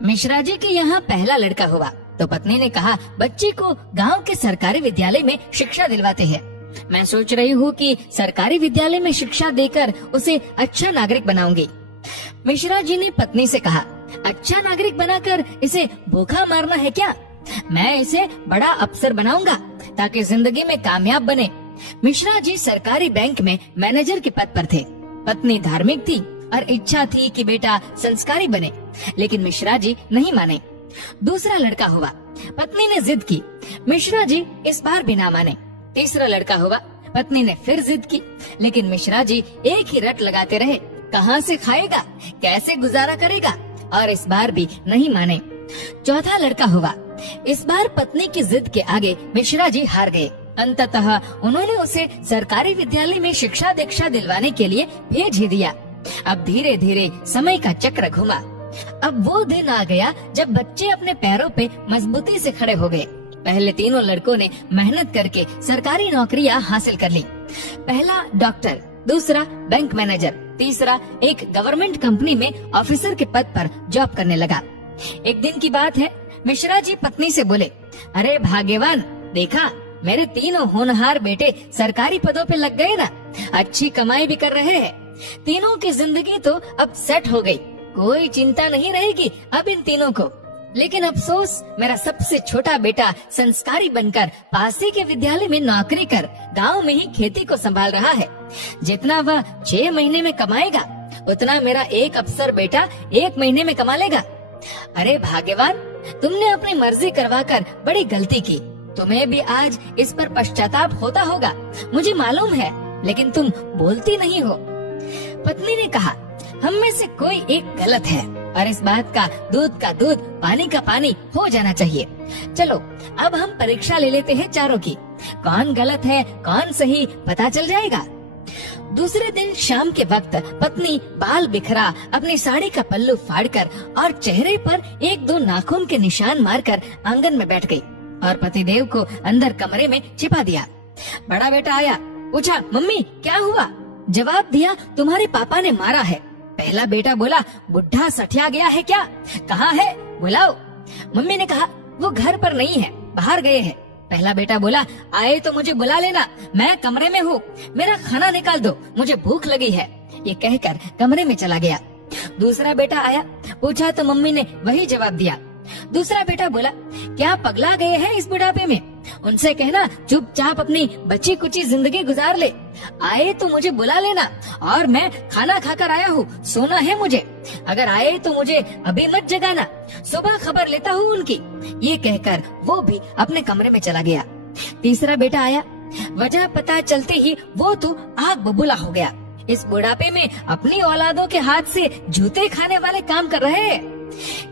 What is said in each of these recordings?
मिश्रा जी के यहाँ पहला लड़का हुआ तो पत्नी ने कहा, बच्चे को गांव के सरकारी विद्यालय में शिक्षा दिलवाते हैं। मैं सोच रही हूँ कि सरकारी विद्यालय में शिक्षा देकर उसे अच्छा नागरिक बनाऊंगी। मिश्रा जी ने पत्नी से कहा, अच्छा नागरिक बनाकर इसे भूखा मारना है क्या? मैं इसे बड़ा अफसर बनाऊंगा ताकि जिंदगी में कामयाब बने। मिश्रा जी सरकारी बैंक में मैनेजर के पद पर थे। पत्नी धार्मिक थी और इच्छा थी कि बेटा संस्कारी बने, लेकिन मिश्रा जी नहीं माने। दूसरा लड़का हुआ, पत्नी ने जिद की, मिश्रा जी इस बार भी ना माने। तीसरा लड़का हुआ, पत्नी ने फिर जिद की, लेकिन मिश्रा जी एक ही रट लगाते रहे, कहाँ से खाएगा, कैसे गुजारा करेगा, और इस बार भी नहीं माने। चौथा लड़का हुआ, इस बार पत्नी की जिद के आगे मिश्रा जी हार गए। अंततः उन्होंने उसे सरकारी विद्यालय में शिक्षा दीक्षा दिलवाने के लिए भेज ही दिया। अब धीरे धीरे समय का चक्र घुमा। अब वो दिन आ गया जब बच्चे अपने पैरों पे मजबूती से खड़े हो गए। पहले तीनों लड़कों ने मेहनत करके सरकारी नौकरियां हासिल कर ली। पहला डॉक्टर, दूसरा बैंक मैनेजर, तीसरा एक गवर्नमेंट कंपनी में ऑफिसर के पद पर जॉब करने लगा। एक दिन की बात है, मिश्रा जी पत्नी से बोले, अरे भाग्यवान, देखा मेरे तीनों होनहार बेटे सरकारी पदों पे लग गए ना, अच्छी कमाई भी कर रहे हैं। तीनों की जिंदगी तो अब सेट हो गई, कोई चिंता नहीं रहेगी अब इन तीनों को। लेकिन अफसोस, मेरा सबसे छोटा बेटा संस्कारी बनकर पासे के विद्यालय में नौकरी कर गांव में ही खेती को संभाल रहा है। जितना वह 6 महीने में कमाएगा उतना मेरा एक अफसर बेटा 1 महीने में कमा लेगा। अरे भाग्यवान, तुमने अपनी मर्जी करवाकर बड़ी गलती की। तुम्हें भी आज इस पर पश्चाताप होता होगा, मुझे मालूम है, लेकिन तुम बोलती नहीं हो। पत्नी ने कहा, हम में से कोई एक गलत है और इस बात का दूध पानी का पानी हो जाना चाहिए। चलो अब हम परीक्षा ले लेते हैं चारों की, कौन गलत है कौन सही पता चल जाएगा। दूसरे दिन शाम के वक्त पत्नी बाल बिखरा अपनी साड़ी का पल्लू फाड़कर और चेहरे पर 1-2 नाखून के निशान मारकर आंगन में बैठ गई और पतिदेव को अंदर कमरे में छिपा दिया। बड़ा बेटा आया, पूछा, मम्मी क्या हुआ? जवाब दिया, तुम्हारे पापा ने मारा है। पहला बेटा बोला, बुढ़ा सठिया गया है क्या? कहाँ है, बुलाओ। मम्मी ने कहा, वो घर पर नहीं है, बाहर गए हैं। पहला बेटा बोला, आए तो मुझे बुला लेना, मैं कमरे में हूँ, मेरा खाना निकाल दो, मुझे भूख लगी है। ये कहकर कमरे में चला गया। दूसरा बेटा आया, पूछा तो मम्मी ने वही जवाब दिया। दूसरा बेटा बोला, क्या पगला गए हैं इस बुढ़ापे में? उनसे कहना चुपचाप अपनी बची कुची जिंदगी गुजार ले। आए तो मुझे बुला लेना और मैं खाना खाकर आया हूँ, सोना है मुझे। अगर आए तो मुझे अभी मत जगाना, सुबह खबर लेता हूँ उनकी। ये कहकर वो भी अपने कमरे में चला गया। तीसरा बेटा आया, वजह पता चलते ही वो तो आग बबूला हो गया। इस बुढ़ापे में अपनी औलादों के हाथ से जूते खाने वाले काम कर रहे हैं।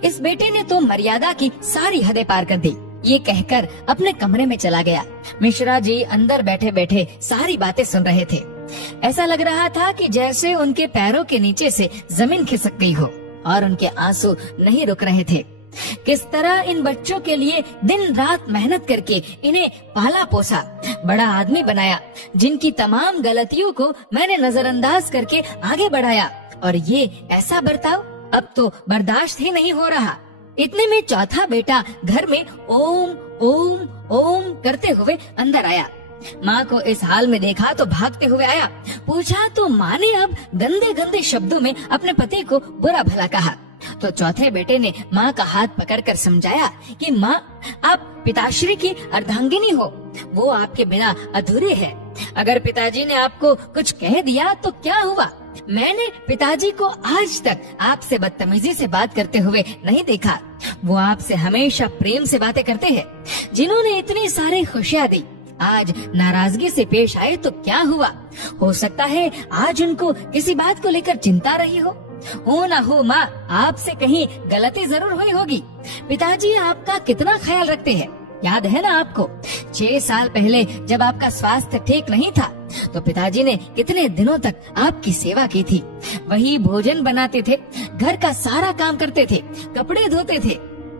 इस बेटे ने तो मर्यादा की सारी हदें पार कर दी। ये कहकर अपने कमरे में चला गया। मिश्रा जी अंदर बैठे बैठे सारी बातें सुन रहे थे। ऐसा लग रहा था कि जैसे उनके पैरों के नीचे से जमीन खिसक गई हो और उनके आंसू नहीं रुक रहे थे। किस तरह इन बच्चों के लिए दिन रात मेहनत करके इन्हें पाला पोसा, बड़ा आदमी बनाया, जिनकी तमाम गलतियों को मैंने नजरअंदाज करके आगे बढ़ाया, और ये ऐसा बर्ताव अब तो बर्दाश्त ही नहीं हो रहा। इतने में चौथा बेटा घर में ओम ओम ओम करते हुए अंदर आया। माँ को इस हाल में देखा तो भागते हुए आया। पूछा तो माँ ने अब गंदे गंदे शब्दों में अपने पति को बुरा भला कहा। तो चौथे बेटे ने माँ का हाथ पकड़कर समझाया कि माँ, आप पिताश्री की अर्धांगिनी हो, वो आपके बिना अधूरे है। अगर पिताजी ने आपको कुछ कह दिया तो क्या हुआ? मैंने पिताजी को आज तक आपसे बदतमीजी से बात करते हुए नहीं देखा। वो आपसे हमेशा प्रेम से बातें करते हैं। जिन्होंने इतनी सारी खुशियाँ दी, आज नाराजगी से पेश आए तो क्या हुआ? हो सकता है आज उनको किसी बात को लेकर चिंता रही हो ना हो माँ, आपसे कहीं गलती जरूर हुई होगी। पिताजी आपका कितना ख्याल रखते हैं, याद है ना आपको? 6 साल पहले जब आपका स्वास्थ्य ठीक नहीं था तो पिताजी ने कितने दिनों तक आपकी सेवा की थी। वही भोजन बनाते थे, घर का सारा काम करते थे, कपड़े धोते थे।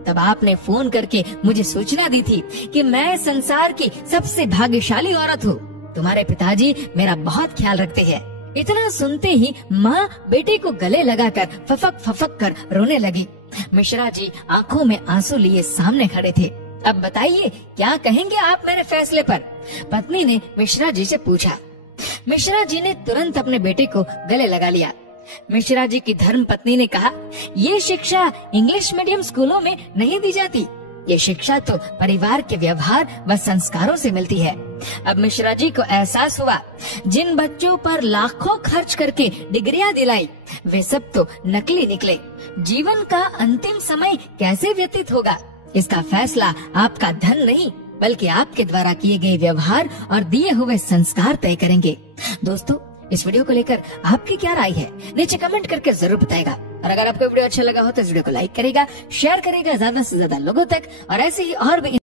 तब आपने फोन करके मुझे सूचना दी थी कि मैं संसार की सबसे भाग्यशाली औरत हूँ। तुम्हारे पिताजी मेरा बहुत ख्याल रखते हैं। इतना सुनते ही माँ बेटे को गले लगाकर फफक फफक कर रोने लगी। मिश्रा जी आंखों में आंसू लिए सामने खड़े थे। अब बताइए क्या कहेंगे आप मेरे फैसले पर? पत्नी ने मिश्रा जी से पूछा। मिश्रा जी ने तुरंत अपने बेटे को गले लगा लिया। मिश्रा जी की धर्म पत्नी ने कहा, ये शिक्षा इंग्लिश मीडियम स्कूलों में नहीं दी जाती। ये शिक्षा तो परिवार के व्यवहार व संस्कारों से मिलती है। अब मिश्रा जी को एहसास हुआ, जिन बच्चों पर लाखों खर्च करके डिग्रियां दिलाई, वे सब तो नकली निकले। जीवन का अंतिम समय कैसे व्यतीत होगा, इसका फैसला आपका धन नहीं बल्कि आपके द्वारा किए गए व्यवहार और दिए हुए संस्कार तय करेंगे। दोस्तों, इस वीडियो को लेकर आपकी क्या राय है, नीचे कमेंट करके जरूर बताएगा। और अगर आपको वीडियो अच्छा लगा हो तो इस वीडियो को लाइक करेगा, शेयर करेगा ज्यादा से ज्यादा लोगों तक, और ऐसे ही और भी